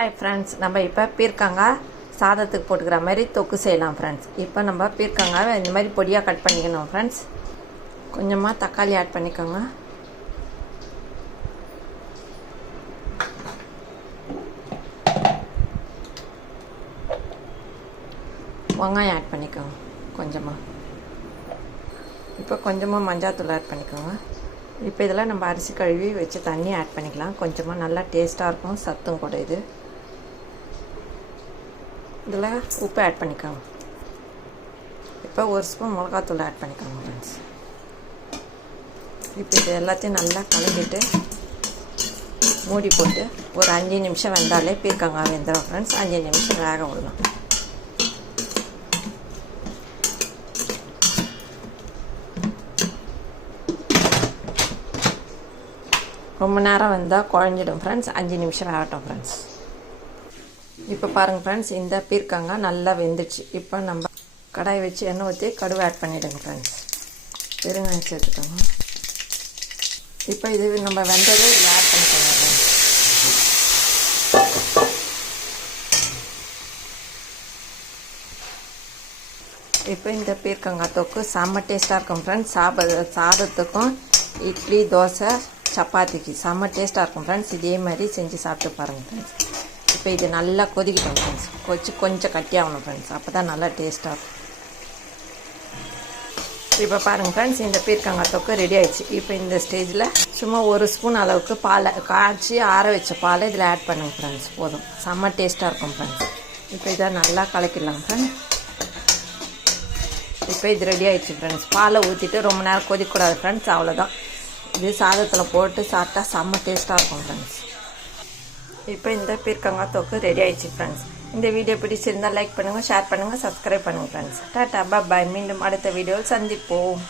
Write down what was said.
Hi friends, நம்ம இப்போ பீர்க்கங்காய் சாதத்துக்கு போட்டுக்கிற மாதிரி தொக்கு செய்யலாம் ஃப்ரெண்ட்ஸ். இப்போ நம்ம பீர்க்கங்காவை இந்த மாதிரி பொடியாக கட் பண்ணிக்கணும் ஃப்ரெண்ட்ஸ். கொஞ்சமாக தக்காளி ஆட் பண்ணிக்கோங்க. வெங்காயம் ஆட் பண்ணிக்கோங்க கொஞ்சமாக. இப்போ கொஞ்சமாக மஞ்சாத்தூள் ஆட் பண்ணிக்கோங்க. இப்போ இதில் நம்ம அரிசி கழுவி வச்சு தண்ணி ஆட் பண்ணிக்கலாம். கொஞ்சமாக நல்லா டேஸ்ட்டாக இருக்கும், சத்தும் கூட. இதில் உப்பு ஆட் பண்ணிக்கோங்க. இப்போ ஒரு ஸ்பூன் மிளகாத்தூள் ஆட் பண்ணிக்கோங்க ஃப்ரெண்ட்ஸ். இப்போ இது எல்லாத்தையும் நல்லா கலக்கிட்டு மூடி போட்டு ஒரு 5 நிமிஷம் வெந்தாலே பீர்க்கங்காய் வெந்துடும் ஃப்ரெண்ட்ஸ். 5 நிமிஷம் வேக விடலாம். ரொம்ப நேரம் வந்தால் குழஞ்சிடும் ஃப்ரெண்ட்ஸ். 5 நிமிஷம் வேகட்டும் ஃப்ரெண்ட்ஸ். இப்போ பாருங்கள் ஃப்ரெண்ட்ஸ், இந்த பீர்க்கங்காய் நல்லா வெந்துடுச்சு. இப்போ நம்ம கடாய் வச்சு எண்ணெய் ஊற்றி கடுகு ஆட் பண்ணிவிடுங்க ஃப்ரெண்ட்ஸ். பெருங்காயம் சேர்த்துக்கோங்க. இப்போ இது நம்ம வெந்தது இதில் ஆட் பண்ணிக்கோங்க ஃப்ரெண்ட்ஸ். இப்போ இந்த பீர்க்கங்காய் தொக்கு செம்ம டேஸ்ட்டாக இருக்கும் ஃப்ரெண்ட்ஸ். சாதத்துக்கும் இட்லி, தோசை, சப்பாத்திக்கு செம்ம டேஸ்ட்டாக இருக்கும் ஃப்ரெண்ட்ஸ். இதே மாதிரி செஞ்சு சாப்பிட்டு பாருங்கள் ஃப்ரெண்ட்ஸ். இப்போ இது நல்லா கொதிக்கட்டும் ஃப்ரெண்ட்ஸ். கொஞ்சம் கட்டியாகணும் ஃப்ரெண்ட்ஸ். அப்போ தான் நல்லா டேஸ்ட்டாக இருக்கும். இப்போ பாருங்கள் ஃப்ரெண்ட்ஸ், இந்த பீர்க்கங்காய் தொக்கு ரெடி ஆயிடுச்சு. இப்போ இந்த ஸ்டேஜில் சும்மா ஒரு ஸ்பூன் அளவுக்கு பாலை காய்ச்சி ஆற வச்ச பாலை இதில் ஆட் பண்ணுங்க ஃப்ரெண்ட்ஸ். போதும், செம்ம டேஸ்ட்டாக இருக்கும் ஃப்ரெண்ட்ஸ். இப்போ இதை நல்லா கலக்கிடலாம் ஃப்ரெண்ட்ஸ். இப்போ இது ரெடி ஆயிடுச்சு ஃப்ரெண்ட்ஸ். பாலை ஊற்றிட்டு ரொம்ப நேரம் கொதிக்கக்கூடாது ஃப்ரெண்ட்ஸ். அவ்வளோதான். இது சாதத்தில் போட்டு சாப்பிட்டா செம்ம டேஸ்ட்டாக இருக்கும் ஃப்ரெண்ட்ஸ். இப்போ இந்த பீர்க்கங்காய் தொக்கு ரெடி ஆயிடுச்சு ஃப்ரெண்ட்ஸ். இந்த வீடியோ பிடிச்சிருந்தால் லைக் பண்ணுங்கள், ஷேர் பண்ணுங்கள், சப்ஸ்கிரைப் பண்ணுங்கள் ஃப்ரெண்ட்ஸ். டாட்டா, பாய். மீண்டும் அடுத்த வீடியோவில் சந்திப்போம்.